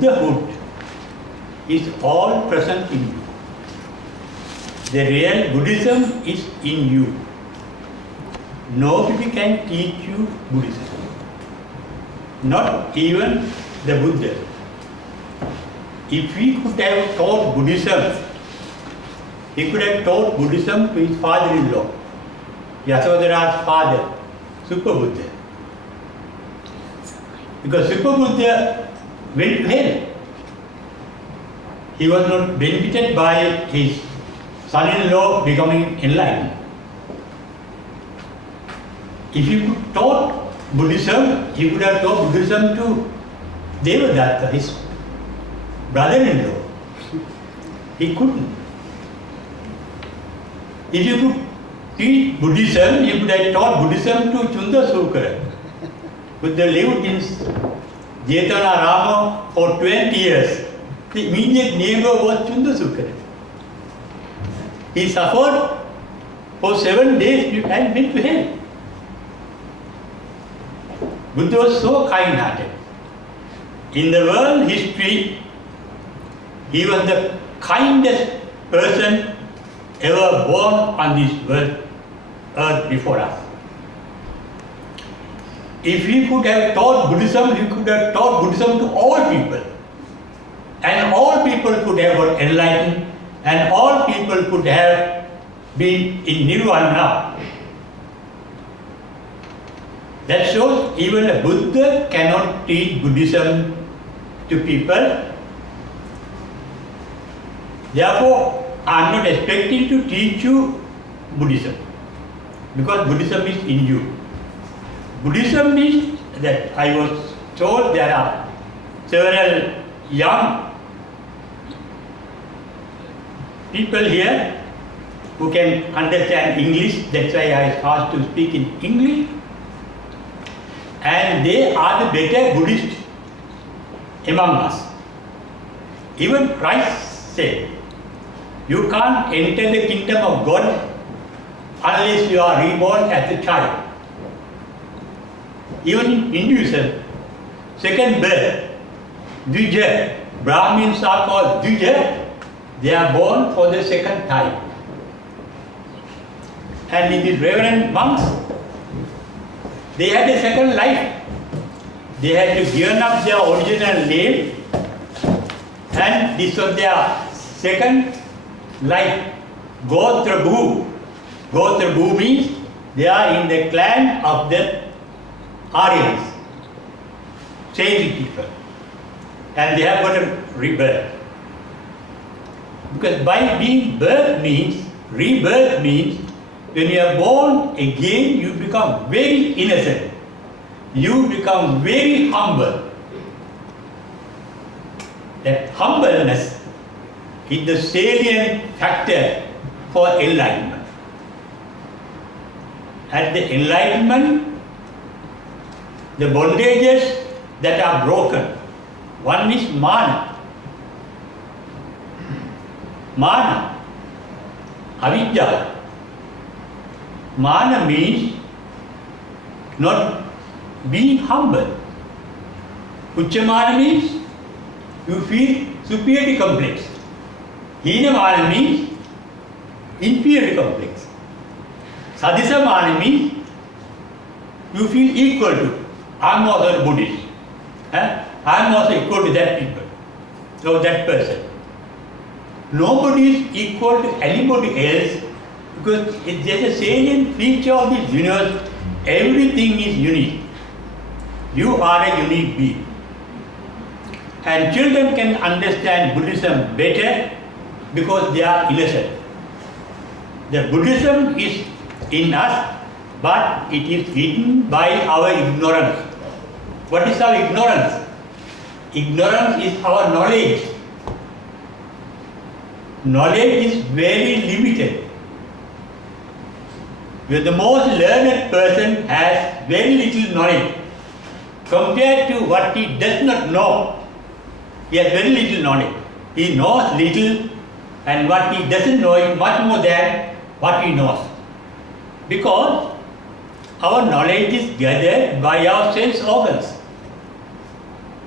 Buddhahood is all present in you. The real Buddhism is in you. Nobody can teach you Buddhism. Not even the Buddha. If he could have taught Buddhism, he could have taught Buddhism to his father-in-law, Yasodhara's father, Superbuddha. Because Superbuddha went to hell. He was not benefited by his son-in-law becoming enlightened. If he could taught Buddhism, he could have taught Buddhism to Devadatta, his brother-in-law. He couldn't. If you could teach Buddhism, you could have taught Buddhism to Chundasukara. Buddha lived in Jetanarama for 20 years. The immediate neighbor was Chundasukara. He suffered for 7 days and went to hell. Buddha was so kind-hearted. In the world history, he was the kindest person ever born on this earth before us. If he could have taught Buddhism, he could have taught Buddhism to all people. And all people could have got enlightened, and all people could have been in Nirvana. That shows even a Buddha cannot teach Buddhism to people. Therefore, I am not expecting to teach you Buddhism, because Buddhism is in you. Buddhism means that I was told there are several young people here who can understand English. That's why I was asked to speak in English. And they are the better Buddhists among us. Even Christ said, you can't enter the kingdom of God unless you are reborn as a child. Even in Hinduism, second birth, Dvija, Brahmins are called Dvija, they are born for the second time. And in the reverend monks, they had a second life. They had to give up their original name, and this was their second life. Gotra Bhu. Gotra Bhu means they are in the clan of the Aryans, saintly people, and they have got a rebirth. Because by being birth means, rebirth means, when you are born again, you become very innocent. You become very humble. That humbleness is the salient factor for enlightenment. At the enlightenment, the bondages that are broken. One is mana. Mana, avidya. Mana means not being humble. Uchamana means you feel superiority complex. Heenamana means inferiority complex. Sadisamana means you feel equal to. I am also a Buddhist. I am also equal to that people, or that person. Nobody is equal to anybody else, because there is a salient feature of this universe. Everything is unique. You are a unique being. And children can understand Buddhism better because they are innocent. The Buddhism is in us, but it is hidden by our ignorance. What is our ignorance? Ignorance is our knowledge. Knowledge is very limited. Where the most learned person has very little knowledge. Compared to what he does not know, he has very little knowledge. He knows little, and what he doesn't know is much more than what he knows. Because our knowledge is gathered by our sense organs.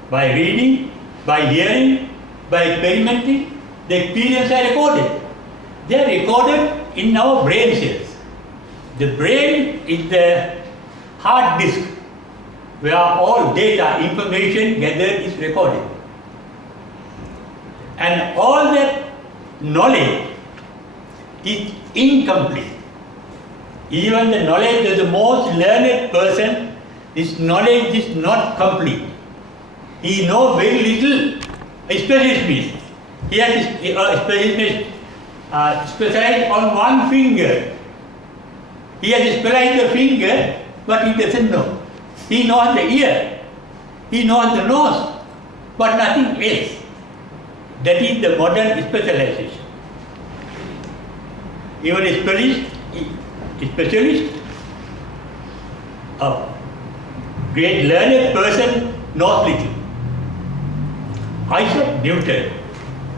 By reading, by hearing, by experimenting, the experience are recorded. They are recorded in our brain cells. The brain is the hard disk where all data, information gathered is recorded. And all that knowledge is incomplete. Even the knowledge of the most learned person, this knowledge is not complete. He knows very little. A specialist means he has a specialist specialized on one finger. He has specialized the finger, but he doesn't know. He knows the ear, he knows the nose, but nothing else. That is the modern specialization. Even a specialist, a great learned person knows little. Isaac Newton,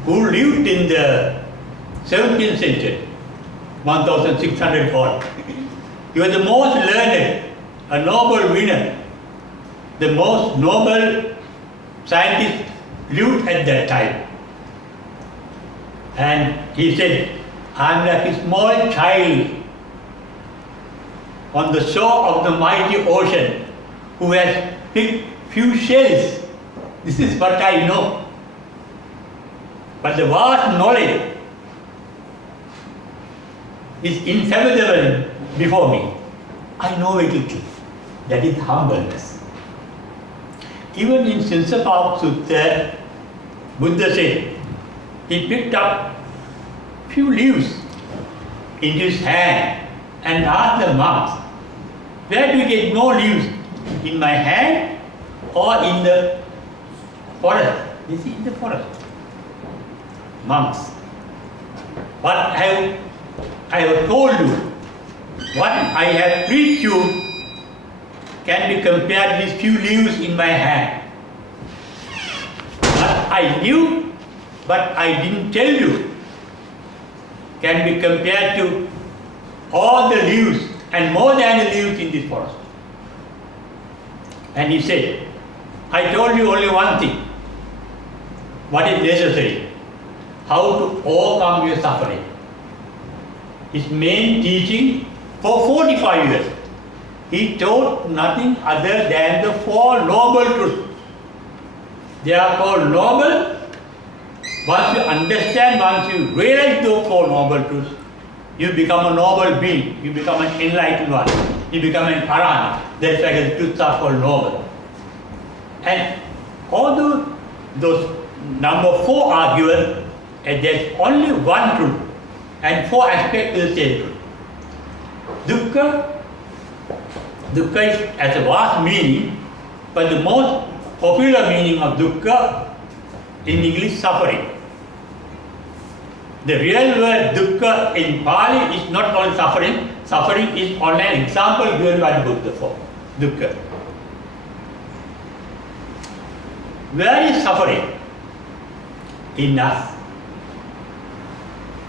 who lived in the 17th century, 1600 odd, he was the most learned, a Nobel winner, the most Nobel scientist lived at that time. And he said, I am like a small child on the shore of the mighty ocean who has picked few shells. This is what I know. But the vast knowledge is infathomable before me. I know very little. That is humbleness. Even in Sinsapap Sutta, Buddha said, he picked up few leaves in his hand and asked the monks, where do you get more leaves? In my hand or in the forest? This is in the forest. Monks. But I have told you, what I have preached you can be compared with few leaves in my hand. What I knew, but I didn't tell you, can be compared to all the leaves and more than the leaves in this forest. And he said, I told you only one thing, what is necessary, how to overcome your suffering. His main teaching for 45 years, he taught nothing other than the Four Noble Truths. They are called noble. Once you understand, once you realize those Four Noble Truths, you become a noble being, you become an enlightened one, you become an arahant. That's why the truths are called noble. And although those number 4 are given, and there's only one truth and 4 aspects of the same truth. Dukkha is as a vast meaning, but the most popular meaning of dukkha in English, suffering. The real word dukkha in Pali is not only suffering, suffering is only an example given by the Buddha for dukkha. Where is suffering? In us.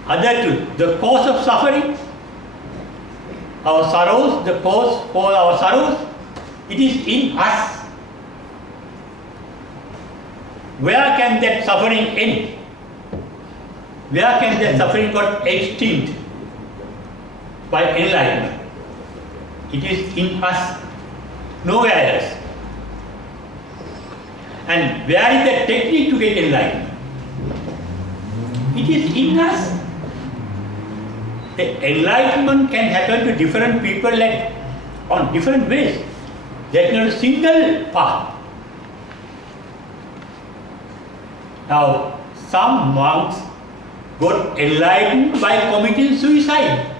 Other truth, the cause of suffering, our sorrows, the cause for our sorrows, it is in us. Where can that suffering end? Where can that suffering got extinct? By enlightenment. It is in us, nowhere else. And where is the technique to get enlightenment? It is in us. The enlightenment can happen to different people like on different ways. There is not a single path. Now, some monks got enlightened by committing suicide.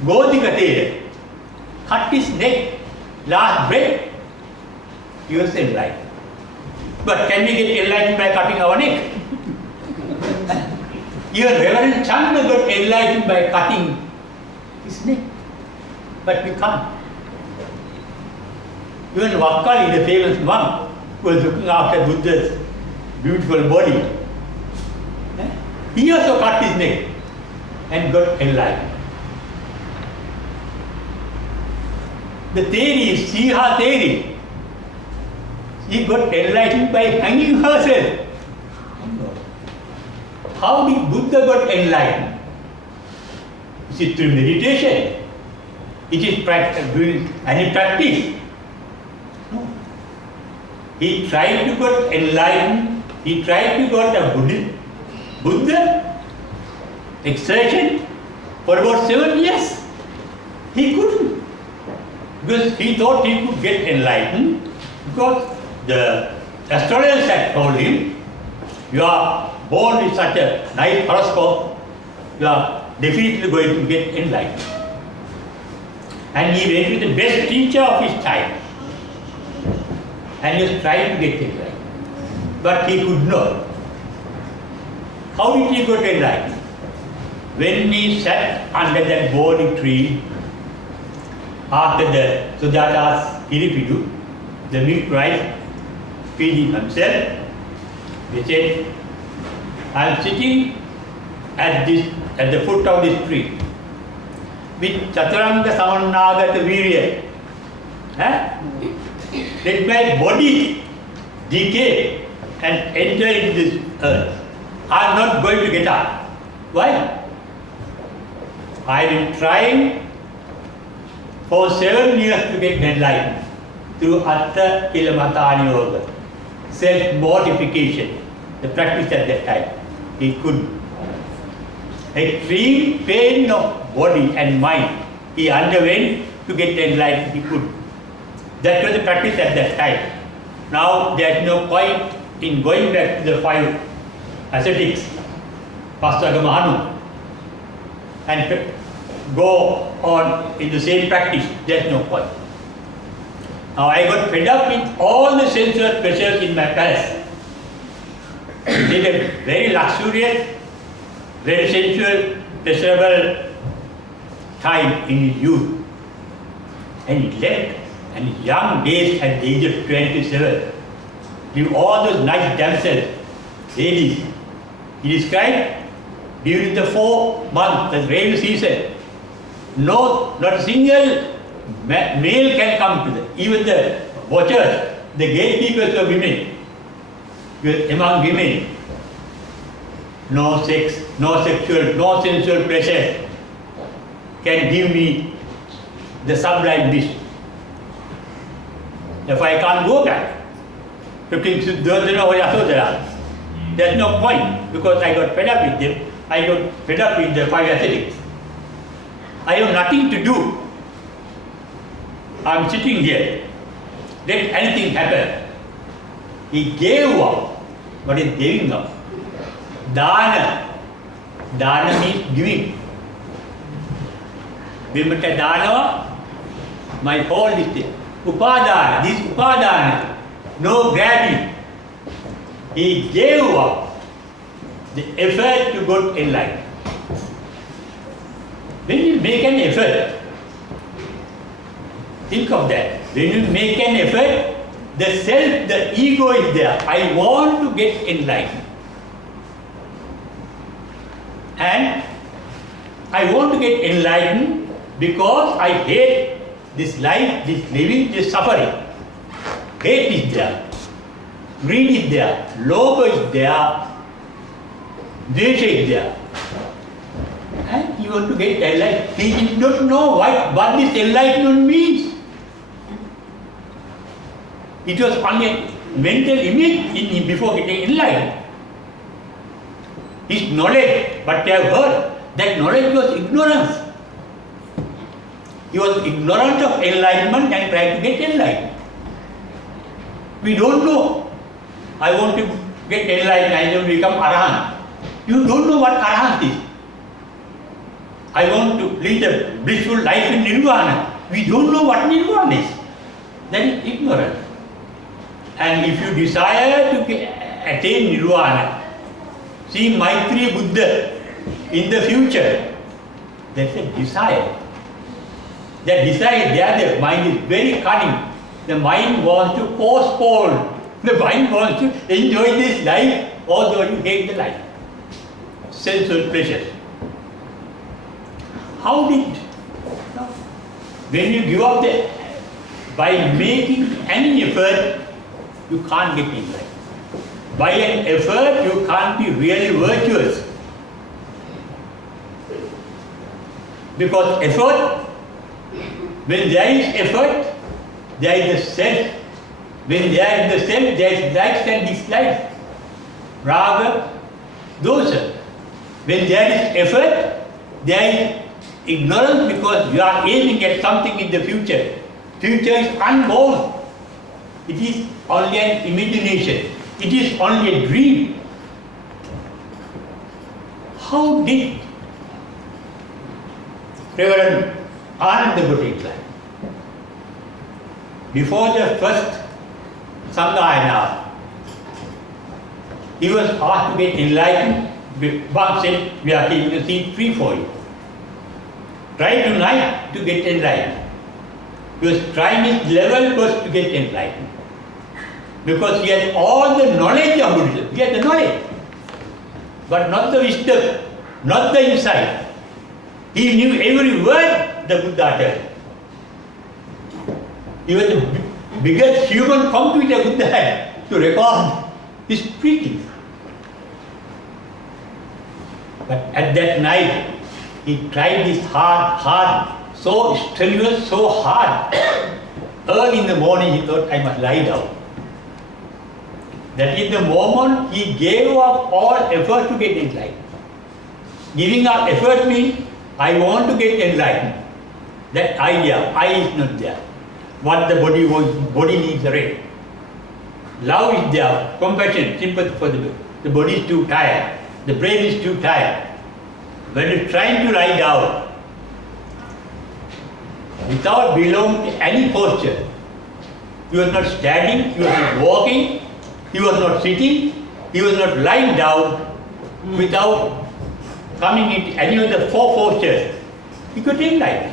Bodhi cut his neck, last breath, he was enlightened. But can we get enlightened by cutting our neck? Even Reverend Chandra got enlightened by cutting his neck. But we can't. Even Vakkali, the famous monk, who was looking after Buddha's beautiful body, he also cut his neck and got enlightened. The theory is Siha theory. He got enlightened by hanging herself. How did Buddha got enlightened? Is it through meditation? It is doing any practice? No. He tried to get enlightened. He tried to get a Buddha exertion for about 7 years. He couldn't. Because he thought he could get enlightened because the astrologers had told him, you are born with such a nice horoscope, you are definitely going to get enlightened. And he went to the best teacher of his time and he was trying to get enlightened. But he could not. How did he get enlightened? When he sat under that Bodhi tree, after the Sujata's Iripidu, the midwife feeding himself, he said, I am sitting at the foot of this tree with Chaturanga Samannagata Virya. Let my body decay and enter into this earth. I am not going to get up. Why? I have been trying for 7 years to get enlightened through Atta Kilamatani Yoga, self-mortification, the practice at that time. He couldn't. Extreme pain of body and mind he underwent to get enlightened. He couldn't. That was the practice at that time. Now there is no point in going back to the 5 ascetics, Pastagamahanu, and go on in the same practice. There is no point. Now I got fed up with all the sensual pleasures in my palace. Did a very luxurious, very sensual, pleasurable time in his youth. And he left, and his young days at the age of 27, with all those nice damsels, ladies. He described during the 4 months, the rainy season, not a single male can come to them. Even the watchers, the gatekeepers of women, among women, no sex, no sexual, no sensual pleasure can give me the sublime bliss. If I can't go back to King Siddhartha or Yasodhara, there's no point because I got fed up with them. I got fed up with the 5 ascetics. I have nothing to do. I'm sitting here. Let anything happen. He gave up. What is giving up? Dana. Dana means giving. Vimata Dana, my whole is there. Upadana, this Upadana, no gravity. He gave up the effort to get enlightened. When you make an effort, think of that. When you make an effort, the self, the ego is there. I want to get enlightened. And I want to get enlightened because I hate this life, this living, this suffering. Hate is there. Greed is there. Lobha is there. Dvesha is there. And you want to get enlightened. He did not know what this enlightenment means. It was only a mental image in him before getting enlightened. His knowledge, what they have heard, that knowledge was ignorance. He was ignorant of enlightenment and tried to get enlightened. We don't know. I want to get enlightened, I want to become Arahant. You don't know what Arahant is. I want to lead a blissful life in Nirvana. We don't know what Nirvana is. That is ignorance. And if you desire to attain Nirvana, see Maitri Buddha in the future, that's a desire. That desire there, the mind is very cunning. The mind wants to postpone. The mind wants to enjoy this life, although you hate the life. Sensual pleasure. How did, when you give up by making any effort, you can't get enlightened. By an effort, you can't be really virtuous. Because effort, when there is effort, there is the self. When there is the self, there is likes and dislikes. Raga, dosa. When there is effort, there is ignorance because you are aiming at something in the future. Future is unborn. It is only an imagination. It is only a dream. How did Reverend Ananda got enlightened? Before the first Sanghayana, he was asked to get enlightened. One said, we are keeping the seat free for you. Try tonight to get enlightened. He was trying his level first to get enlightened. Because he had all the knowledge of Buddhism. He had the knowledge. But not the wisdom, not the insight. He knew every word the Buddha uttered. He was the biggest human computer Buddha had to record his preaching. But at that night, he tried this hard, so strenuous, so hard. Early in the morning, he thought, I must lie down. That in the moment, he gave up all effort to get enlightened. Giving up effort means, I want to get enlightened. That idea, I is not there. What the body wants, body needs rest. Love is there, compassion, sympathy for the body is too tired, the brain is too tired. When you're trying to lie down, without belonging to any posture, he was not standing, he was not walking, he was not sitting, he was not lying down, without coming into any of the four postures, he could enlighten.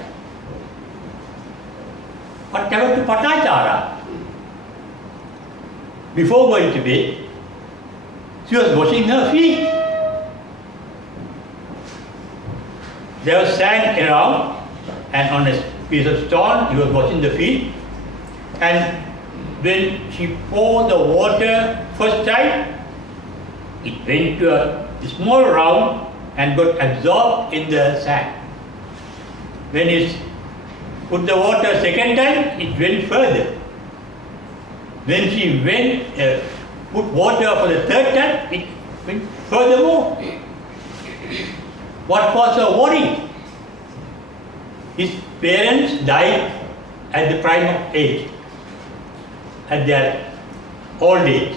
What happened to Patachara? Before going to bed, she was washing her feet. There was sand around, and on a piece of stone, he was washing the feet. And when she poured the water first time, it went to a small round and got absorbed in the sand. When he put the water second time, it went further. When she put water for the third time, it went furthermore. What was her worry? His parents died at the prime of age, at their old age.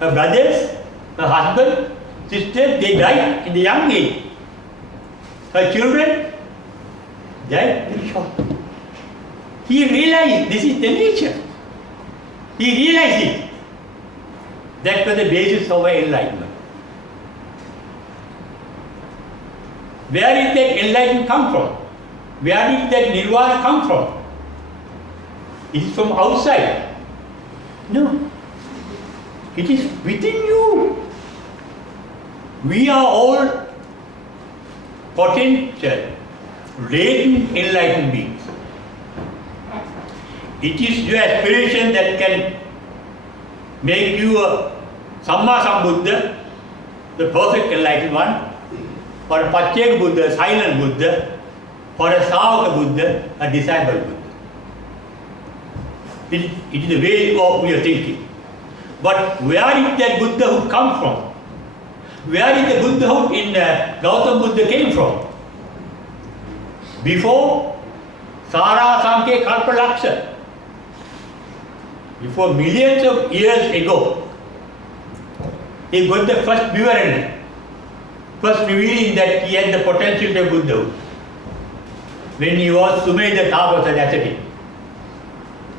Her brothers, her husband, sisters, they died in the young age. Her children died very short. He realized this is the nature. He realized it. That was the basis of her enlightenment. Where did that enlightenment come from? Where did that nirvana come from? Is it from outside? No. It is within you. We are all potential, radiant enlightened beings. It is your aspiration that can make you a Samma Sambuddha, the perfect enlightened one, or a Pacceka Buddha, a silent Buddha, or a Savaka Buddha, a disciple Buddha. It is the way of your thinking. But where did that Buddhahood come from? Where did the Buddhahood in Gautama Buddha came from? Before Sara Samke Kalpalaksa, before millions of years ago, he got the first vivarana, first revealing that he had the potential to Buddhahood. When he was Sumedha Tapas, an ascetic.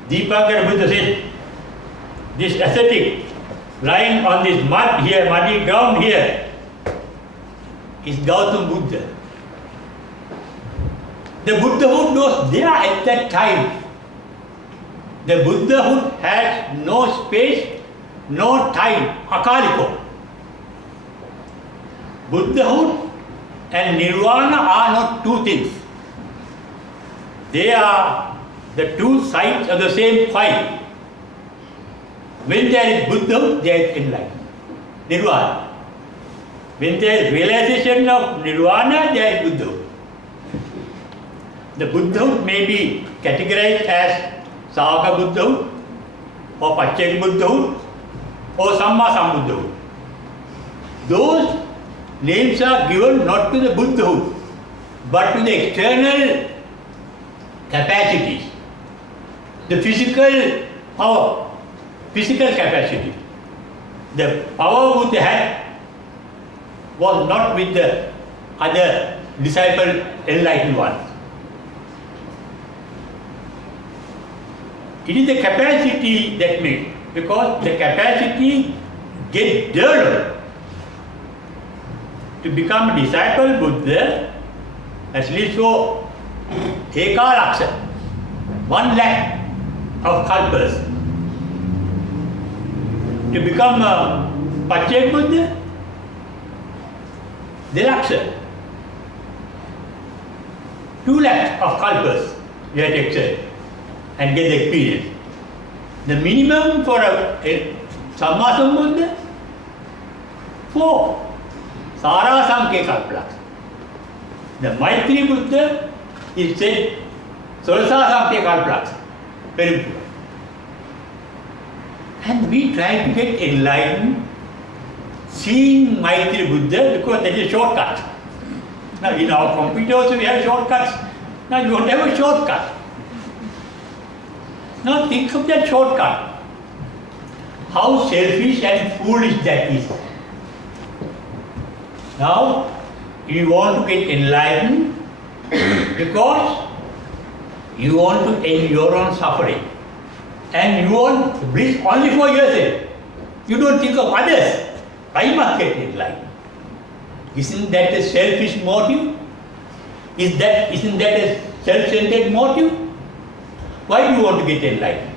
Deepankara Buddha said, this ascetic lying on this mud here, muddy ground here, is Gautama Buddha. The Buddhahood was there at that time. The Buddhahood has no space, no time, akaliko. Buddhahood and Nirvana are not two things. They are the two sides of the same coin. When there is Buddha, there is enlightenment. Nirvana. When there is realization of Nirvana, there is Buddha. The Buddhahood may be categorized as Sāvaka Buddhahood, or Pacceka Buddhahood, or Samma Sambuddhahood. Those names are given not to the Buddhahood, but to the external capacities, the physical power, physical capacity. The power Buddha had was not with the other disciple enlightened ones. It is the capacity that makes, because the capacity gets developed to become a disciple Buddha, at least for Eka 1 lakh of kalpas. To become a Pacceka Buddha, Delicacy. 2 lakhs of kalpas you have to accept and get the experience. The minimum for a Samma Sambuddha, 4 Sara Samke Kalpalaks. The Maitri Buddha is said Solasa Samke Kalpalaks. Very poor. And we try to get enlightened seeing Maitri Buddha because that is a shortcut. Now in our computers we have shortcuts. Now you don't have a shortcut. Now think of that shortcut. How selfish and foolish that is. Now you want to get enlightened because you want to end your own suffering. And you want bliss only for yourself. You don't think of others. I must get enlightened. Isn't that a selfish motive? Isn't that a self-centered motive? Why do you want to get enlightened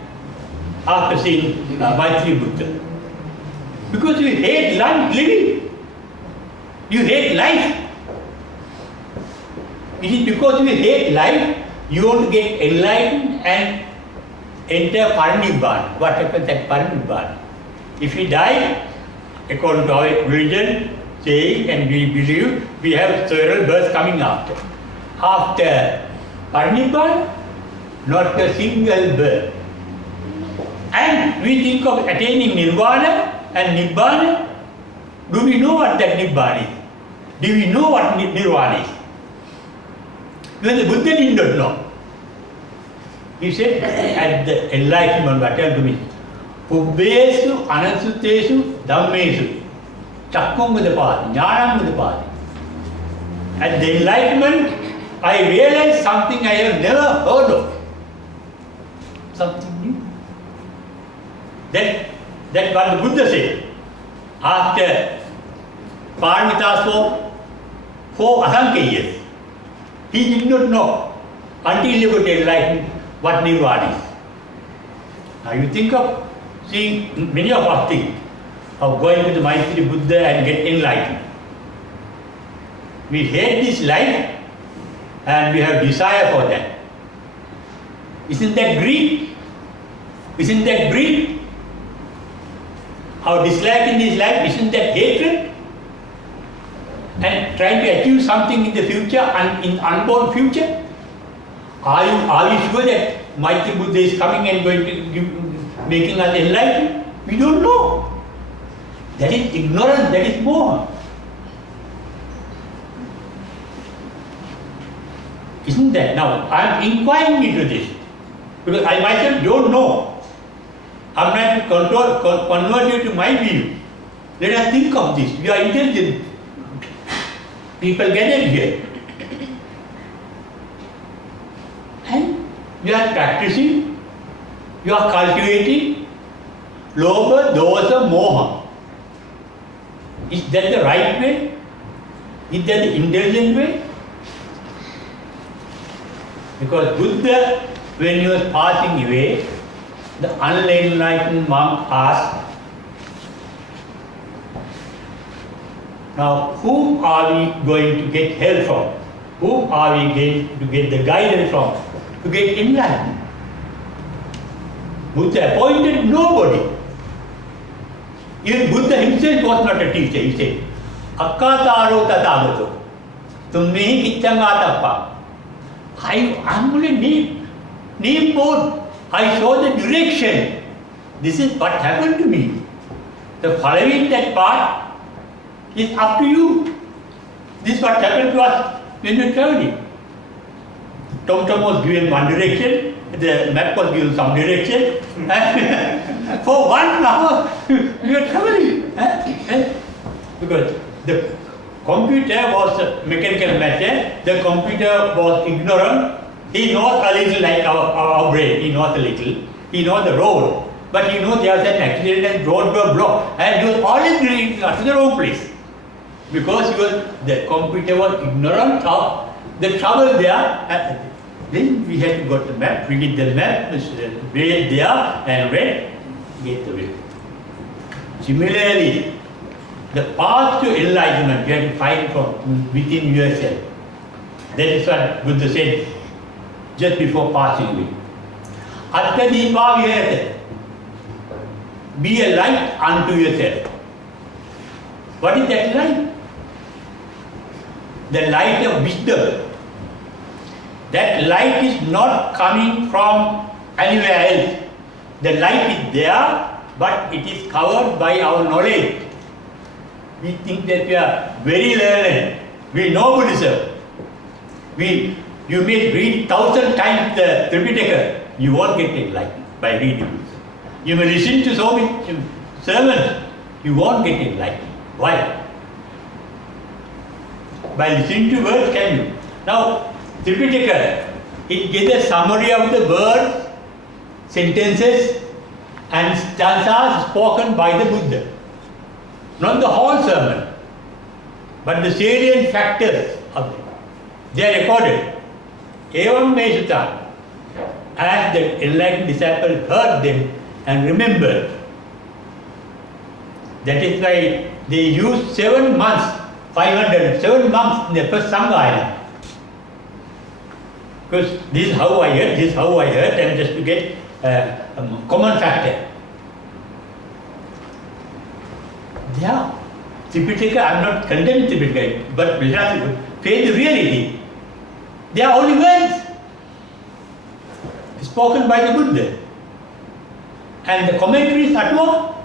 after seeing Maitri Buddha? Because you hate living. You hate life. It is because you hate life, you want to get enlightened and enter Parinibbana. What happens at Parinibbana? If we die, according to our religion, saying and we believe, we have several births coming after. After Parinibbana, not a single birth. And we think of attaining Nirvana and Nibbana. Do we know what that Nibbana is? Do we know what Nirvana is? Even the Buddha did not know. He said at the enlightenment, whatever means, Ubbesu anasuteshu dhammesu chakkum udapati, jnanam udapati. At the enlightenment, I realized something I have never heard of. Something new. That's what the Buddha said. After Paramitas for asankhya years, he did not know until he got enlightened what Nirvana is. Now you think of seeing many of us think of going to the Maitri Buddha and get enlightened. We hate this life and we have desire for that. Isn't that greed? Isn't that greed? Our dislike in this life, isn't that hatred? And trying to achieve something in the future and in unborn future? Are you sure that Maitri Buddha is coming and going to making us enlightened? We don't know. That is ignorance, that is moha. Isn't that? Now, I am inquiring into this because I myself don't know. I am trying to convert you to my view. Let us think of this. We are intelligent people gathered here. And we are practicing, you are cultivating lobha, dosa, moha. Is that the right way? Is that the intelligent way? Because Buddha, when he was passing away, the unenlightened monk asked, now whom are we going to get help from? Whom are we going to get the guidance from to get enlightened? Buddha appointed nobody. Even Buddha himself was not a teacher. He said, Akkataro tatagato. Tummehi kichangātappa. I'm only name board. I show the direction. This is what happened to me. The following that path is up to you. This is what happened to us when we are traveling. Tom was given one direction, the map was given some direction, and for 1 hour we were traveling. Because the computer was a mechanical matter, the computer was ignorant. He knows a little like our brain, he knows a little. He knows the road, but he knows there was an accident and road were blocked, and he was always going to the wrong place. Because the computer was ignorant of the trouble there. Then we had to go to the map, read the map, read there and read, get the way. Similarly, the path to enlightenment you have to find from within yourself. That is what Buddha said just before passing away. Attadipa vihayate. Be a light unto yourself. What is that light? The light of wisdom. That light is not coming from anywhere else. The light is there, but it is covered by our knowledge. We think that we are very learned. We know Buddhism. You may read 1,000 times the Tripitaka, you won't get enlightened by reading Buddhism. You may listen to so many sermons, you won't get enlightened. Why? By listening to words can you? Now, Tripitaka, it gives a summary of the words, sentences and stanzas spoken by the Buddha. Not the whole sermon, but the salient factors of them. They are recorded. Evam me sutta. As the enlightened disciple heard them and remembered. That is why they used 7 months, 7 months in the first Sangha. Because this is how I heard, and just to get a common factor. Yeah, Tripitaka, I am not condemning Tripitaka, but let us face the reality. They are only words spoken by the Buddha. And the commentaries are what?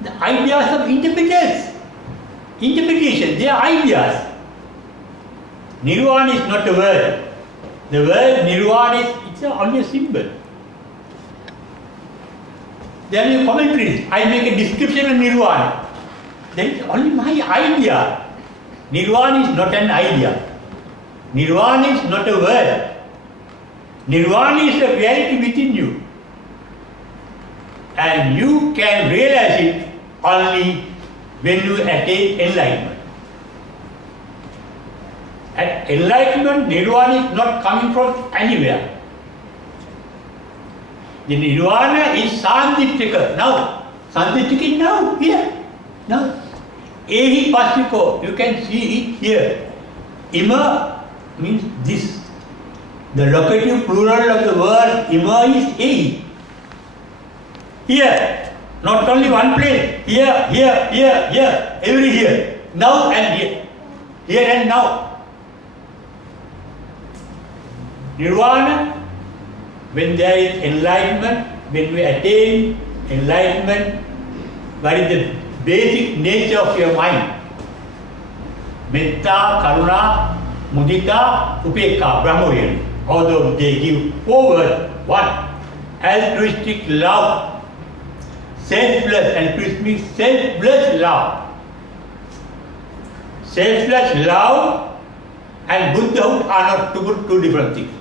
The ideas of interpreters. Interpretation, they are ideas. Nirvana is not a word. The word Nirvana is only a symbol. There are commentaries. I make a description of Nirvana. That is only my idea. Nirvana is not an idea. Nirvana is not a word. Nirvana is a reality within you. And you can realize it only when you attain enlightenment. At enlightenment, Nirvana is not coming from anywhere. The Nirvana is Sandiptika. Now, Sandiptika is now, here. Now, Ehi Pasiko, you can see it here. Ima means this. The locative plural of the word Ima is Ehi. Here. Not only one place. Here, every here. Now and here. Here and now. Nirvana, when there is enlightenment, when we attain enlightenment, what is the basic nature of your mind? Metta, Karuna, Mudita, Upekha, Brahmoyan. Although they give 4 words. What? Altruistic love. Selfless, altruistic means selfless love. Selfless love and Buddhahood are not two different things.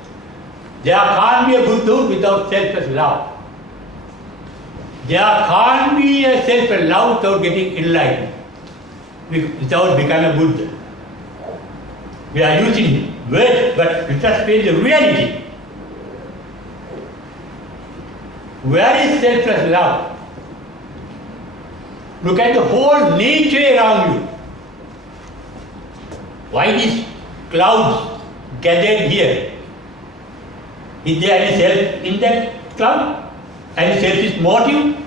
There can't be a Buddhahood without selfless love. There can't be a selfless love without getting enlightened, without becoming a Buddha. We are using words, but let us face the reality. Where is selfless love? Look at the whole nature around you. Why these clouds gathered here? Is there any self in that cloud? Any selfish motive?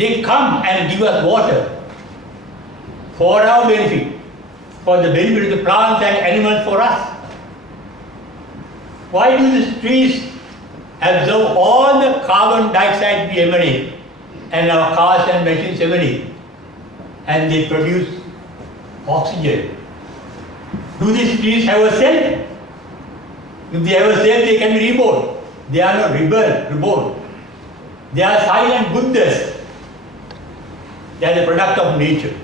They come and give us water for our benefit, for the benefit of the plants and animals for us. Why do the trees absorb all the carbon dioxide we emanate and our cars and machines emanate, and they produce oxygen? Do these trees have a self? If they have a self, they can be reborn. They are not reborn. They are silent Buddhas. They are the product of nature.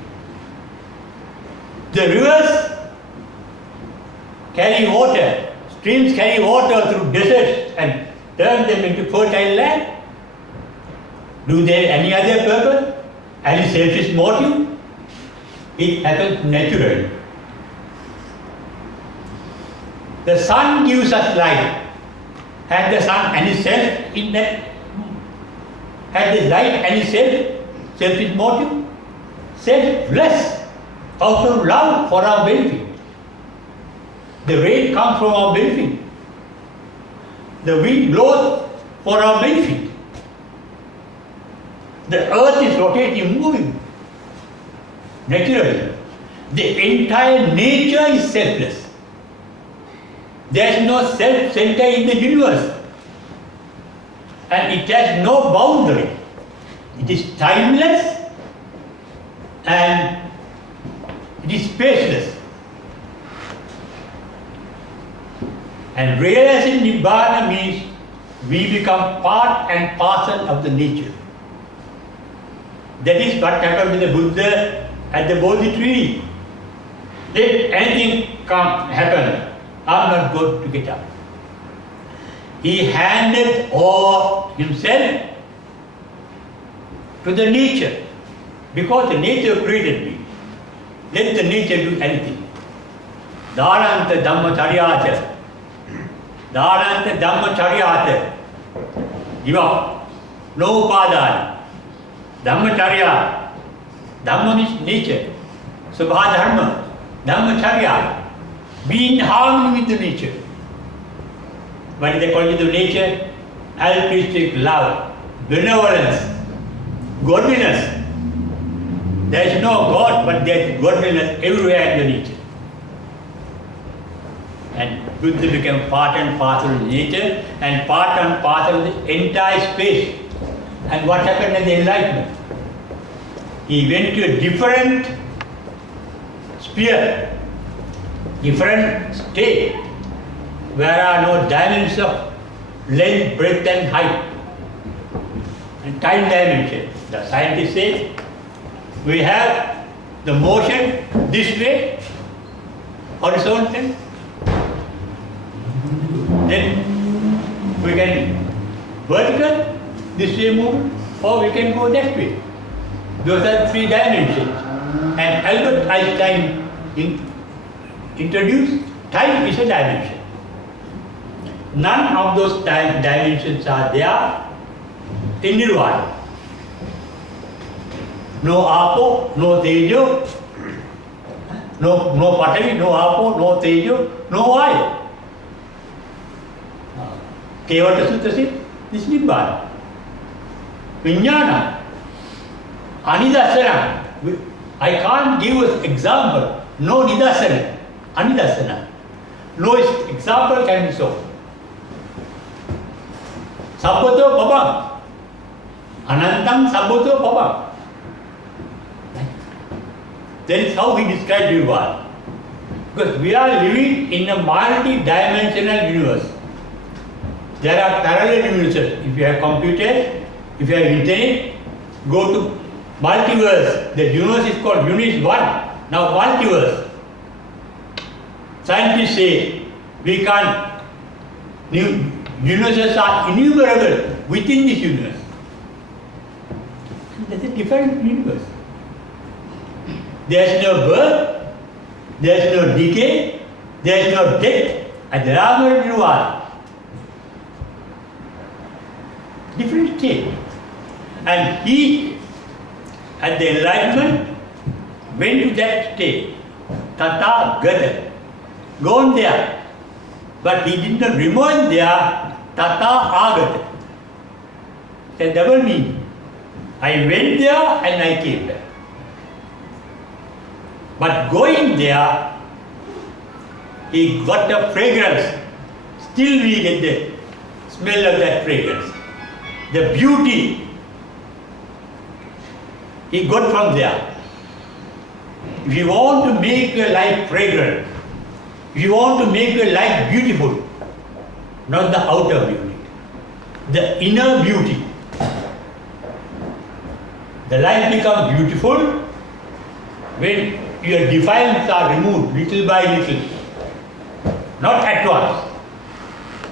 The rivers carry water, streams carry water through deserts and turn them into fertile land. Do they have any other purpose? Any selfish motive? It happens naturally. The sun gives us light. Had the sun any self in that? Had the light any selfish motive? Selfless, out of love for our benefit. The rain comes from our benefit. The wind blows for our benefit. The earth is rotating, moving naturally. The entire nature is selfless. There is no self-center in the universe, and it has no boundary. It is timeless and it is spaceless. And realizing Nibbana means we become part and parcel of the nature. That is what happened with the Buddha at the Bodhi tree. Let anything happen, I'm not going to get up. He handed over himself to the nature, because the nature created me. Let the nature do anything. Dharanta Dhamma Charyata. Dharanta Dhamma Charyata. Give up. No upadana. Dhammacharya. Dhamma is nature. Subha Dharma. Dhammacharya. Be in harmony with the nature. What is the quality of nature? Altruistic love, benevolence, godliness. There is no God, but there is godliness everywhere in the nature. And Buddha became part and parcel of nature and part and parcel of the entire space. And what happened in the enlightenment? He went to a different sphere, different state, where are no dimensions of length, breadth and height and time dimension. The scientists say we have the motion this way, horizontal, then we can vertical, this way move, or we can go that way. Those are three dimensions. And Albert Einstein introduced time is a dimension. None of those dimensions are there in Nirvana. No Apo, no Tejo, no Patavi, no Apo, no Tejo, no Vaya. Kevata Sutta says, this is Nibbana. Vijnana, Anidasana. I can't give an example. No Nidasana, Anidasana. No example can be so. Sabbato Baba. Anantam Sabbato Baba. That is how we describe Nirvana. Because we are living in a multi-dimensional universe. There are parallel universes. If you have computers, if you have internet, go to multiverse. The universe is called Universe 1. Now multiverse. Scientists say we can't. Universes are innumerable within this universe. That's a different universe. There is no birth, there is no decay, there is no death, and there are no Nirvana. Different state. And he, at the enlightenment, went to that state. Tata Gata. Gone there. But he did not remain there. Tata Agata. It's a double meaning. I went there and I came back. But going there, he got a fragrance. Still we get the smell of that fragrance. The beauty he got from there. If you want to make your life fragrant, if you want to make your life beautiful, not the outer beauty, the inner beauty, the life becomes beautiful when your defilements are removed little by little, not at once.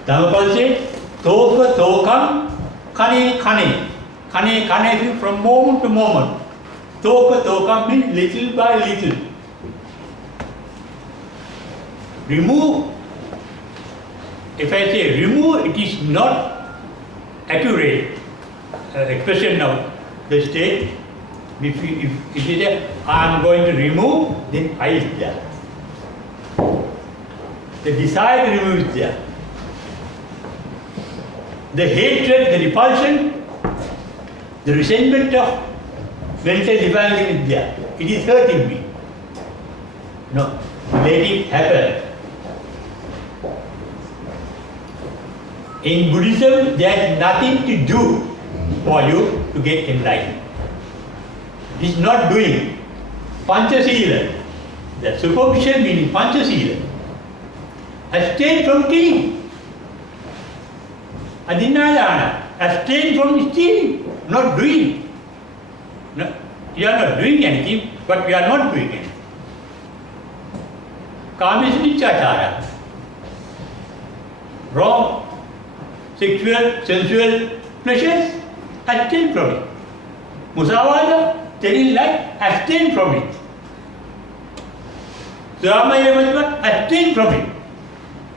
Dhamma says, Toka tokam kane kane. Kane kane from moment to moment. Toka tokam means little by little. Remove. If I say remove, it is not accurate expression of the state. If you say, I am going to remove, then I is there. The desire to remove is there. The hatred, the repulsion, the resentment of mental defilement is there. It is hurting me. No, let it happen. In Buddhism, there is nothing to do for you to get enlightened. It is not doing. Panchasila, the superficial meaning, Panchasila. Abstain from killing. Adinayana, abstain from stealing, not doing. No, you are not doing anything, but we are not doing anything. Kamesmichachara, wrong sexual, sensual pleasures, abstain from it. Musavada, telling lie, abstain from it. Swamayamatra, abstain from it.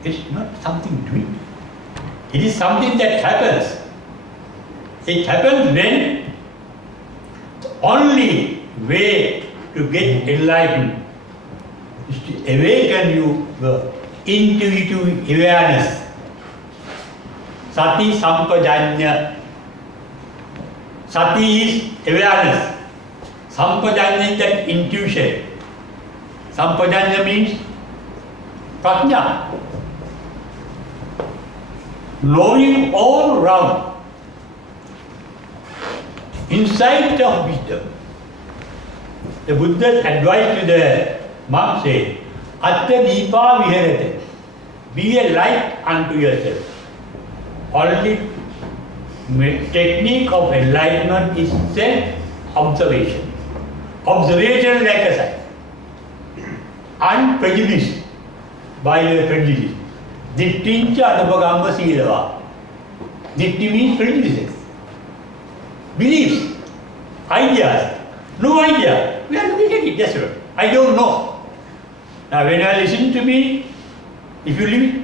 It's not something doing. It is something that happens. It happens when only way to get enlightened is to awaken your intuitive awareness. Sati sampajanya. Sati is awareness. Sampajanya is that intuition. Sampajanya means prajna. Knowing all round, insight of wisdom. The Buddha's advice to the monk says, Atta Deepa Viharate, be a light unto yourself. Only technique of enlightenment is self-observation. Observation like a sight. Unprejudiced by your prejudice. Dittincha anupagamba silava. Ditti means prejudices. Beliefs, ideas, no idea. We are looking at it, that's right. I don't know. Now when I listen to me, if you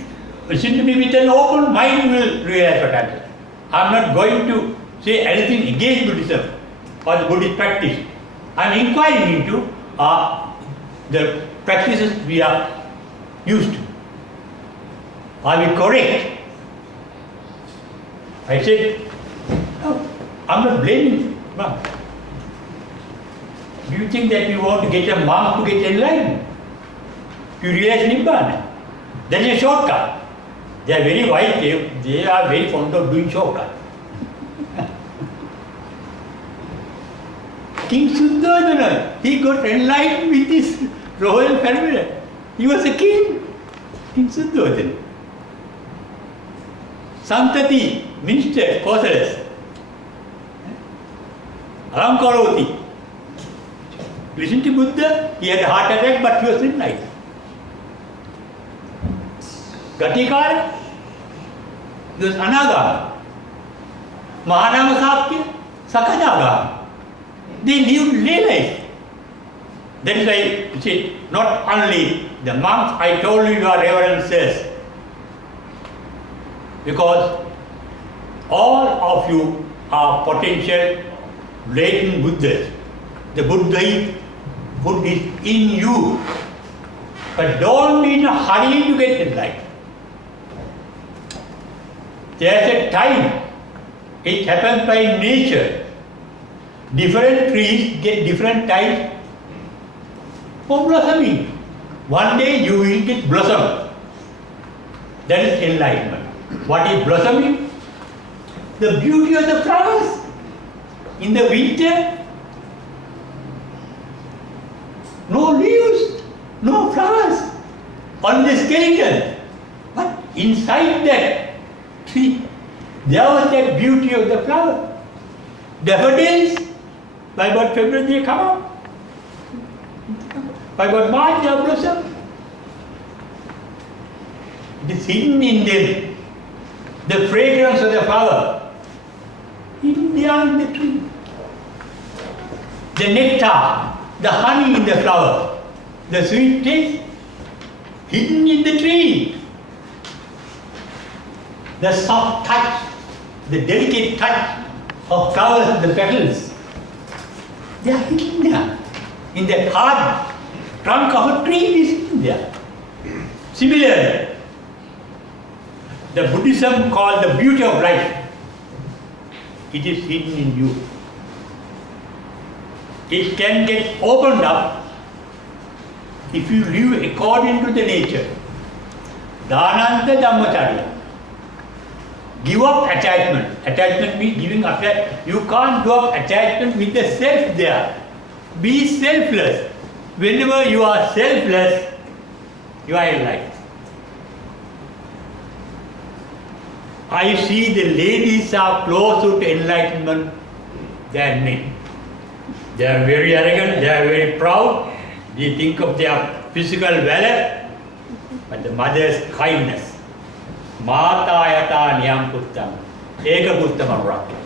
listen to me with an open mind, you will realize what I am saying. I am not going to say anything against Buddhism or the Buddhist practice. I am inquiring into the practices we are used to. Are we correct? I said, no, I'm not blaming monk. Do you think that you want to get a monk to get enlightened? You realize Nibbana. That is a shortcut. They are very wise, they are very fond of doing shortcut. King Suddhodana, he got enlightened with his royal family. He was a king, King Suddhodana. Santati, minister, causeless. Alamkaroti. Listen to Buddha, he had a heart attack but he was enlightened. Gatikara, he was Anagama. Mahanama Sakya, Sakadagama. They lived lay life. That is why you see, not only the monks, I told you your reverences. Because all of you are potential latent Buddhas. The Buddha is in you. But don't be in a hurry to get enlightened. There's a time. It happens by nature. different trees get different types of blossoming. One day you will get blossom. That is enlightenment. What is blossoming? The beauty of the flowers. In the winter, no leaves, no flowers, only the skeleton. But inside that tree, there was that beauty of the flower. Daffodils, by about February they come out. By about March they are blossom. It is hidden in them. The fragrance of the flower, hidden there in the tree. The nectar, the honey in the flower, the sweet taste, hidden in the tree. The soft touch, the delicate touch of flowers, the petals, they are hidden there. In the hard trunk of a tree, it is hidden there. Similarly, the Buddhism called the beauty of life, it is hidden in you. It can get opened up if you live according to the nature. Dhananta Dhammacharya. Give up attachment. Attachment means giving up. You can't give up attachment with the self there. Be selfless. Whenever you are selfless, you are enlightened. I see the ladies are closer to enlightenment than men. They are very arrogant, they are very proud, they think of their physical valor, but the mother's kindness. Mata yata niyam puttam, eka puttam arvakya.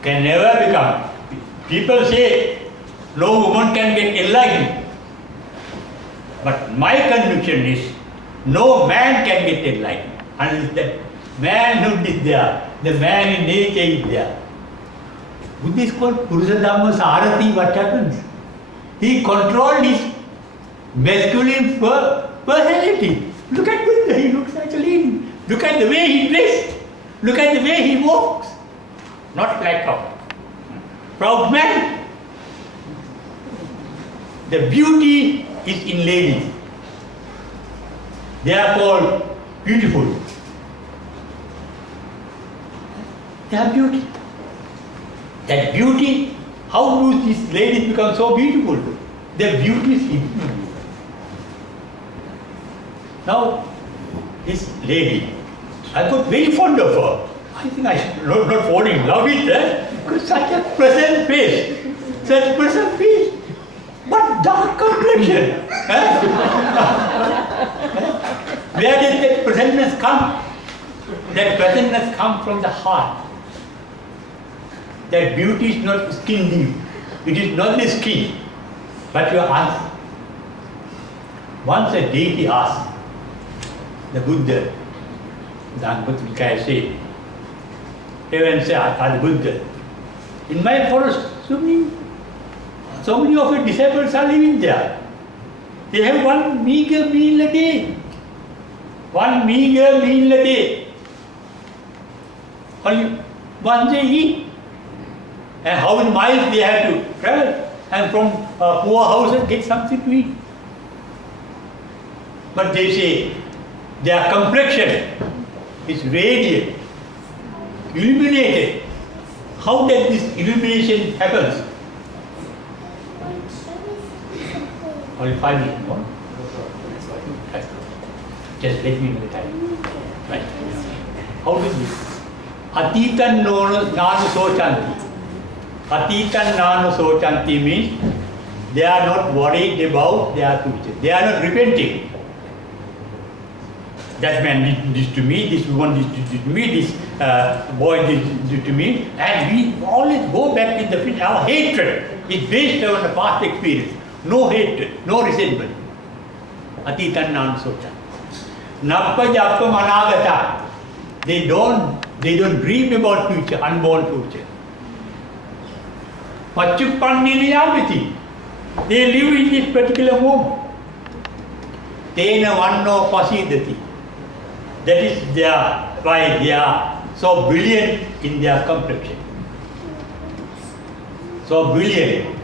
Can never become. People say no woman can get enlightened. But my conviction is no man can get enlightened unless that manhood is there, the man in nature is there. Buddha is called Purusa Dhamma Sarati. What happens? He controlled his masculine personality. Look at Buddha, he looks like a lady. Look at the way he dressed. Look at the way he walks. Not like a proud man. The beauty is in ladies. They are called beautiful. They are beauty. That beauty, how do these ladies become so beautiful? Their beauty is hidden in you. Now, this lady, I got very fond of her. I think I should not fall in love with her because such a pleasant face, such pleasant face, but dark complexion. Where did that pleasantness come? That pleasantness comes from the heart. That beauty is not skin deep. It is not the skin, but your eyes. Once a deity asked the Buddha, Dhamma said, heaven said, the Buddha, in my forest, so many of your disciples are living there. They have one meager meal a day. One meager meal a day. Only once they eat. And how many miles they have to travel, and from poor houses get something to eat. But they say their complexion is radiant, illuminated. How does this illumination happens? Only 5 minutes more. Just let me know the time. Right. How does this? Atitan nanu sochanti. Atitan nanu sochanti means they are not worried about their future. They are not repenting. That man did this to me, this woman did this to me, this boy did this to me, and we always go back in the field. Our hatred is based on the past experience. No hatred, no resentment. Atitan nanu sochanti. Nappa jappa managata. They don't dream about future, unborn future. Pachuppanniliyamiti. They live in this particular moment. Tena vanno pasidati. That is why they are so brilliant in their complexion. so brilliant,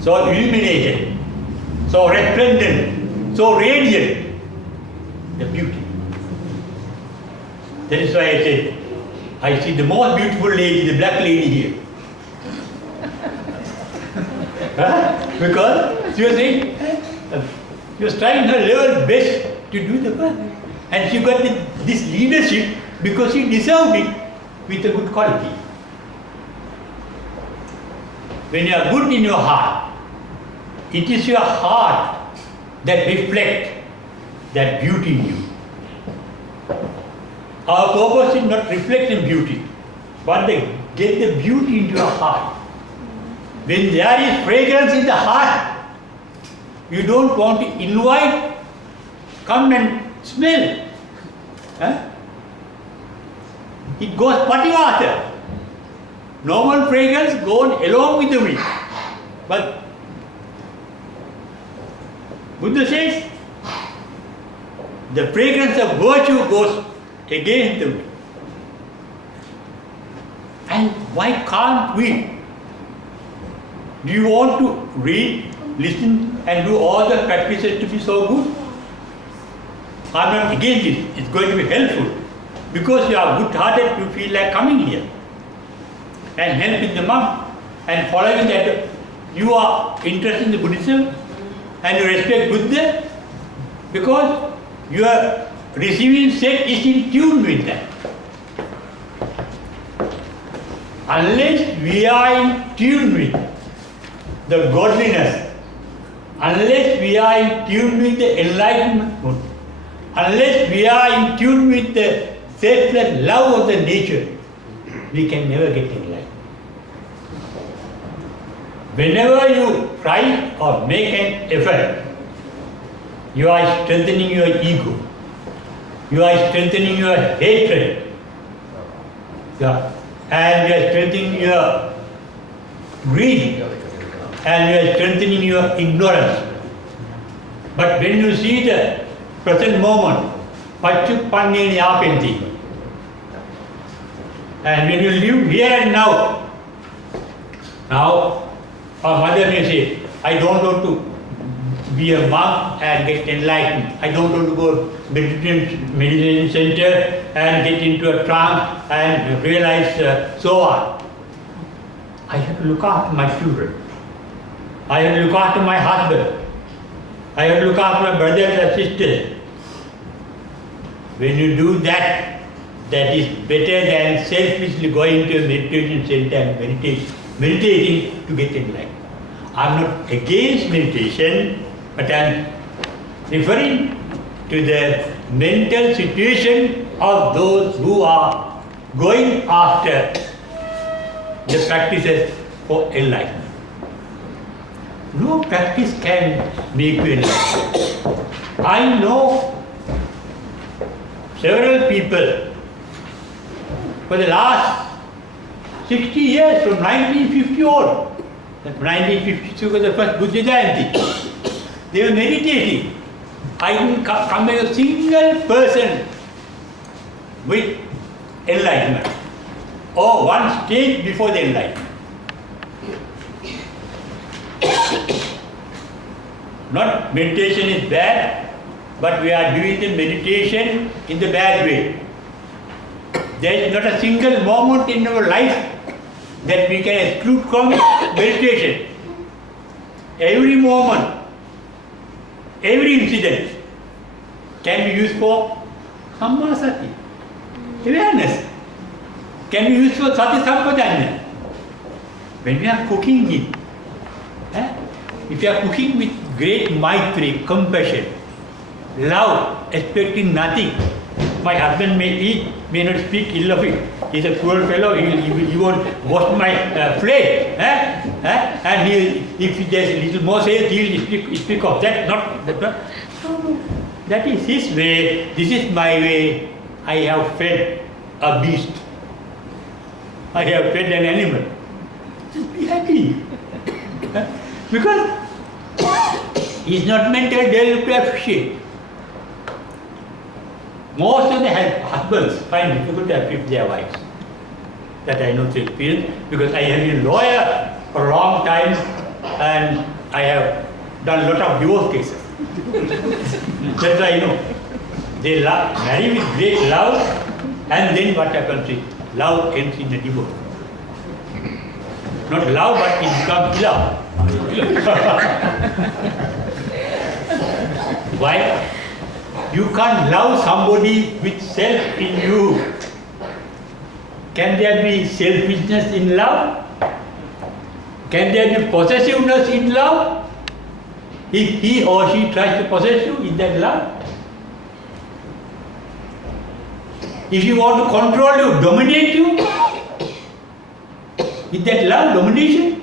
so illuminated, so resplendent, so radiant, the beauty. That is why I said, I see the most beautiful lady, the black lady here. Because she was saying, she was trying her level best to do the work. And she got this leadership because she deserved it with a good quality. When you are good in your heart, it is your heart that reflects that beauty in you. Our purpose is not reflecting beauty, but to get the beauty into your heart. When there is fragrance in the heart, you don't want to invite, come and smell. It goes pativata. Normal fragrance goes along with the wind. But Buddha says, the fragrance of virtue goes against the wind. And why can't we? Do you want to read, listen and do all the practices to be so good? I'm not against it. It's going to be helpful. Because you are good-hearted, you feel like coming here and helping the monk and following that. You are interested in the Buddhism and you respect Buddha because your receiving set is in tune with that. Unless we are in tune with the godliness, unless we are in tune with the enlightenment, unless we are in tune with the selfless love of the nature, we can never get enlightened. Whenever you try or make an effort, you are strengthening your ego, you are strengthening your hatred, and you are strengthening your greed, and you are strengthening your ignorance. But when you see the present moment, Pachupanneni apenti, and when you live here and now, our mother may say, I don't want to be a monk and get enlightened. I don't want to go to meditation center and get into a trance and realize so on. I have to look after my children. I have to look after my husband. I have to look after my brothers and sisters. When you do that, that is better than selfishly going to a meditation center and meditating to get enlightened. I'm not against meditation, but I'm referring to the mental situation of those who are going after the practices for enlightenment. No practice can make you enlightened. I know several people for the last 60 years, from 1950 on, 1952 was the first Buddha Jayanti, they were meditating. I didn't come as a single person with enlightenment or one stage before the enlightenment. Not meditation is bad, but we are doing the meditation in the bad way. There is not a single moment in our life that we can exclude from meditation. Every moment, every incident can be used for sammasati, awareness, can be used for sati sampajanya. When we are cooking it, if you are cooking with great maitri, compassion, love, expecting nothing, my husband may eat, may not speak ill of it. He's a poor fellow, he won't wash my plate. And if there's a little more sales, he'll speak of that, not that. No. That is his way, this is my way. I have fed a beast. I have fed an animal. Just be happy. Because he's not mentally developed to appreciate. Most of the husbands find difficult to appreciate their wives. That I know through experience, because I have been a lawyer for a long time, and I have done a lot of divorce cases. That's why I know. They marry with great love, and then what happens is love ends in a divorce. Not love, but it becomes love. Why? You can't love somebody with self in you. Can there be selfishness in love? Can there be possessiveness in love? If he or she tries to possess you, is that love? If you want to control you, dominate you, is that love, domination?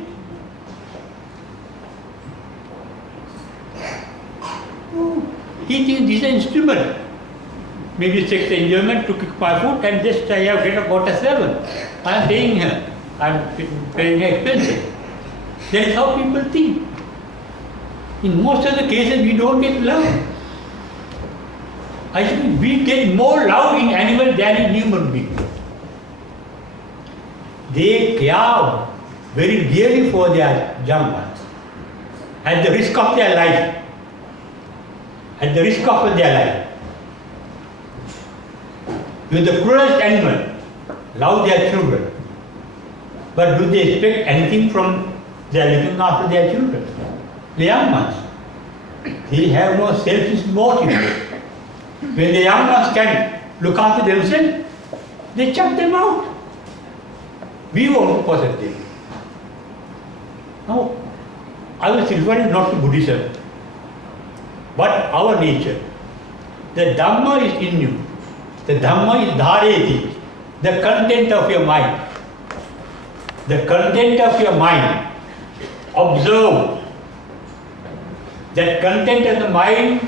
He thinks this is an instrument. Maybe sex enjoyment to kick my foot and just I have get a quarter 7. I am paying her. I am paying her expenses. That is how people think. In most of the cases, we don't get love. I think we get more love in animals than in human beings. They care very dearly for their young ones, at the risk of their life. At the risk of their life. With the cruelest animal, love their children. But do they expect anything from their looking after their children? The young ones. They have no selfish motive. When the young ones can look after themselves, they chuck them out. We want to possess them. Now, I was referring not to Buddhism, but our nature. The Dhamma is in you. The Dhamma is dhareti, the content of your mind. The content of your mind. Observe. That content of the mind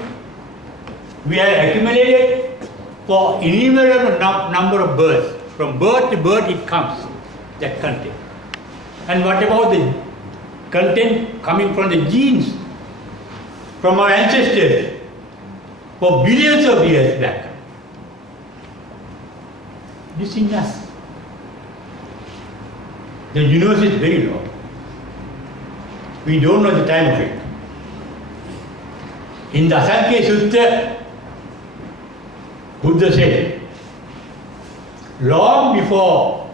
we have accumulated for innumerable number of births. From birth to birth it comes, that content. And what about the content coming from the genes, from our ancestors, for billions of years back? This is us. The universe is very long. We don't know the time of it. In the Asankhya Sutta, Buddha said, long before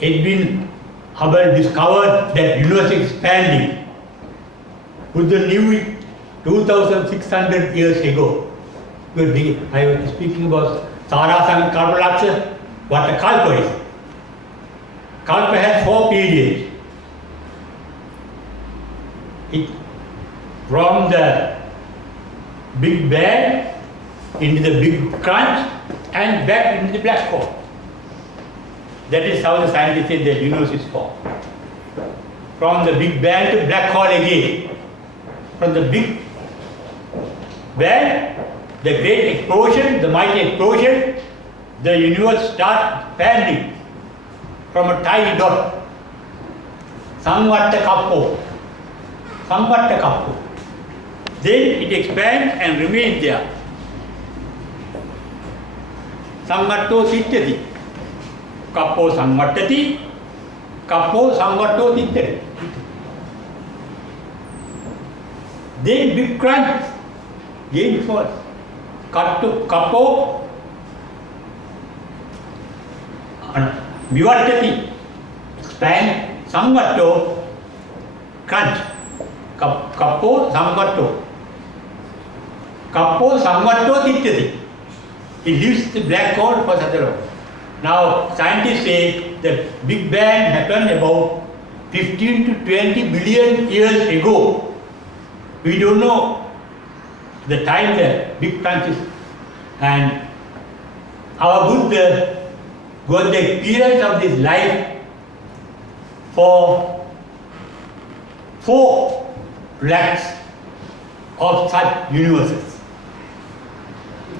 Edwin Hubble discovered that universe is expanding, Buddha knew it 2,600 years ago. I was speaking about Sarasanga Kalpalaksa, what a kalpa is. Kalpa has 4 periods. From the Big Bang into the Big Crunch and back into the black hole. That is how the scientists say the universe is formed. From the Big Bang to black hole again. From the Big Bang, the great explosion, the mighty explosion, the universe starts expanding from a tiny dot. Samvatta kappo. Samvatta kappo. Then it expands and remains there. Samvatto tityati. Kappo samvattati. Kappo samvatto tityati. Then big crunch. Again falls. Kappo vivattati. Expand. Samvatto crunch. Kappo samvatto. Kappo samvatto tityati. It leaves the black hole for such a long. Now, scientists say that Big Bang happened about 15 to 20 billion years ago. We don't know the time the Big Crunch is. And our Buddha got the experience of this life for 4 lakhs of such universes.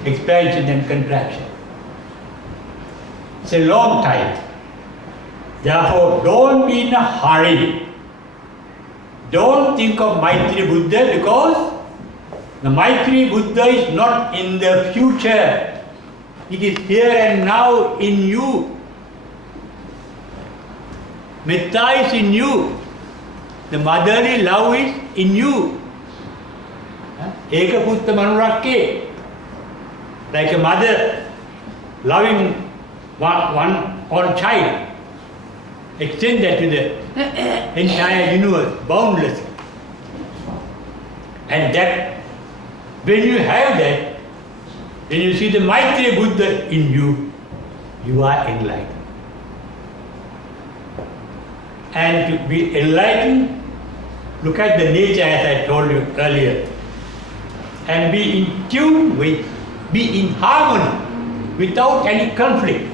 Expansion and contraction. It's a long time. Therefore, don't be in a hurry. Don't think of Maitri Buddha, because the Maitri Buddha is not in the future. It is here and now in you. Metta is in you. The motherly love is in you. Eka putta manurakke. Like a mother loving one child. Extend that to the entire universe, boundless. And that, when you have that, when you see the Maitreya Buddha in you, you are enlightened. And to be enlightened, look at the nature as I told you earlier. And be in tune with, be in harmony, without any conflict,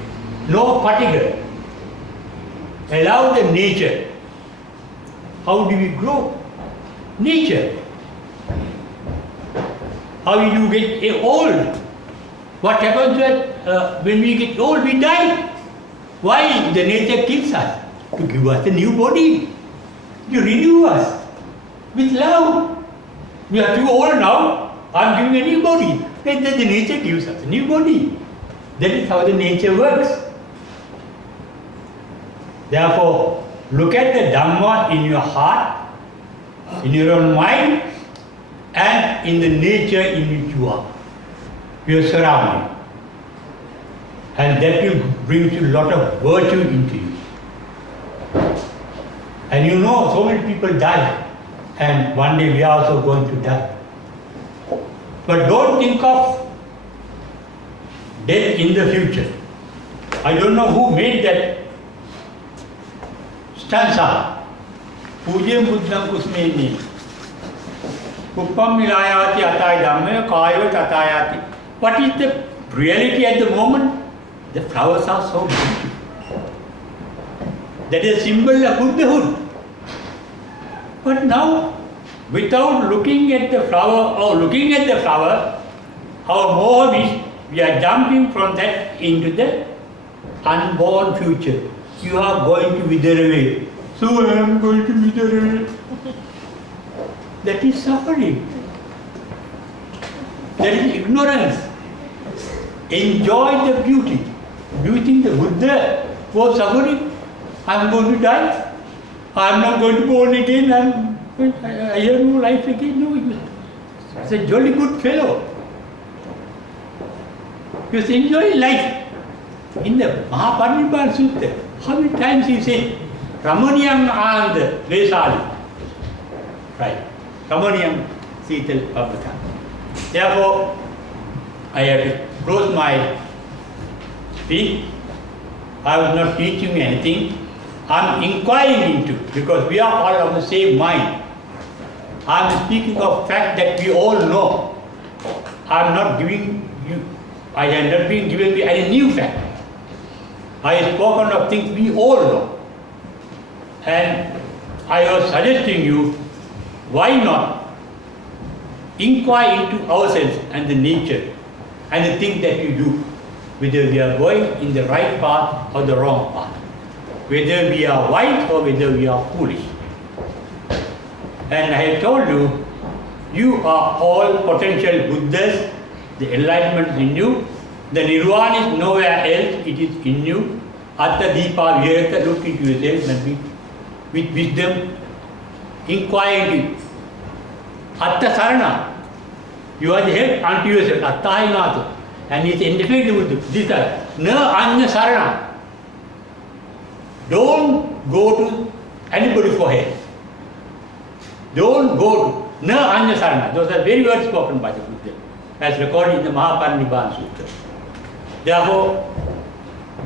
no particular. Allow the nature. How do we grow? Nature. How do you get old? What happens when we get old? We die. Why? The nature kills us. To give us a new body. To renew us with love. We are too old now. I am giving a new body. Then the nature gives us a new body. That is how the nature works. Therefore, look at the Dhamma in your heart, in your own mind, and in the nature in which you are, your surrounding. And that will bring you a lot of virtue into you. And you know, so many people die, and one day we are also going to die. But don't think of death in the future. I don't know who made that stanza. Pujam buddham kusmeni. Uppam milayati atai dhamme kaya tatayati. What is the reality at the moment? The flowers are so beautiful. That is a symbol of Buddhahood. But now, without looking at the flower or looking at the flower, our moha is we are jumping from that into the unborn future. You are going to wither away. So I am going to wither away. That is suffering. That is ignorance. Enjoy the beauty. Do you think the Buddha was suffering? I am going to die. I am not going to born again. I have no life again. No, he's a jolly good fellow. He was enjoying life. In the Mahaparinibbana Sutta, how many times he said, Ramaniyam Ananda Vesali. Right. Ramaniyam Sital Pabhata. Therefore, I have to close my speech. I was not teaching anything. I am inquiring into, because we are all of the same mind. I am speaking of fact that we all know. I am not giving you, I have not been giving you any new fact. I have spoken of things we all know. And I was suggesting you, why not inquire into ourselves and the nature and the things that we do, whether we are going in the right path or the wrong path, whether we are wise or whether we are foolish. And I have told you, you are all potential Buddhas, the enlightenment is in you, the Nirvana is nowhere else, it is in you. Atta Deepa Vihata, look into yourself and with wisdom, inquire into it. Atta Sarana, you are the help unto yourself, Atta Hinata, and it's indefeasible with this. Na Anya Sarana. Don't go to anybody for help. Don't go to Na Anya Sarana. Those are very words spoken by the Buddha, as recorded in the Mahaparinibbana Sutta. Therefore,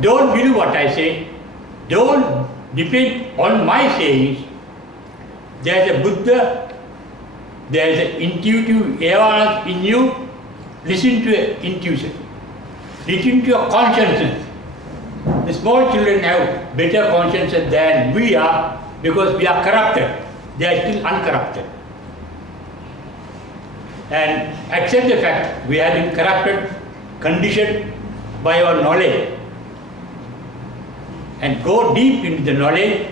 don't believe what I say. Don't depend on my sayings. There is a Buddha, there is an intuitive awareness in you. Listen to your intuition. Listen to your consciousness. The small children have better consciences than we are because we are corrupted. They are still uncorrupted. And accept the fact we have been corrupted, conditioned by our knowledge. And go deep into the knowledge.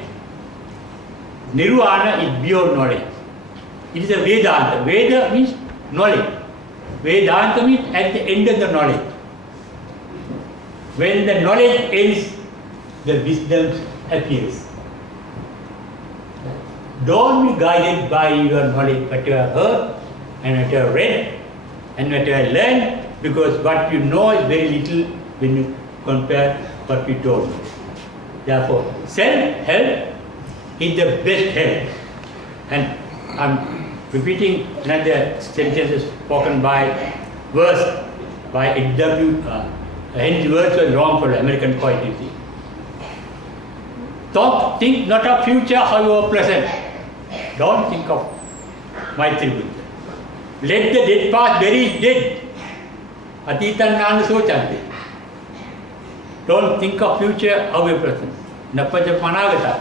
Nirvana is beyond knowledge. It is a Vedanta. Veda means knowledge. Vedanta means at the end of the knowledge. When the knowledge ends, the wisdom appears. Don't be guided by your knowledge, what you have heard and what you have read and what you have learned, because what you know is very little when you compare what we don't know. Therefore, self-help is the best help. And I'm repeating another sentence spoken by verse by H.W. Henry words was wrong for the American poet, you see. Don't think not of future, however present. Don't think of Maitri Buddha. Let the dead past bury his dead. Atitan nana sochante. Don't think of future, however present. Napaja panagata.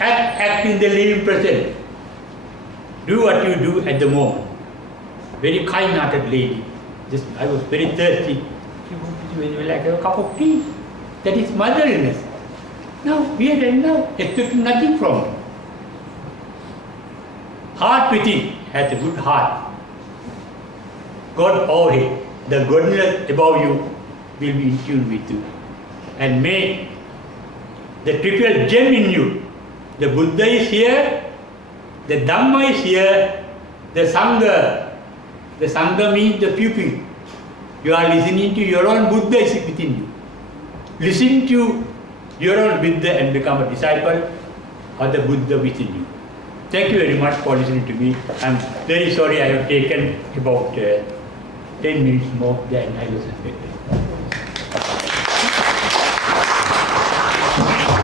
Act in the living present. Do what you do at the moment. Very kind-hearted lady. I was very thirsty. She wanted to like a cup of tea. That is motherliness. Now, here and now, expecting nothing from her. Heart within has a good heart. God overhead, the goodness above you will be in tune with you. And may the triple gem in you, the Buddha is here, the Dhamma is here, the Sangha means the pupil. You are listening to your own Buddha is within you. Listen to your own Buddha and become a disciple of the Buddha within you. Thank you very much for listening to me. I'm very sorry I have taken about 10 minutes more than I was expecting.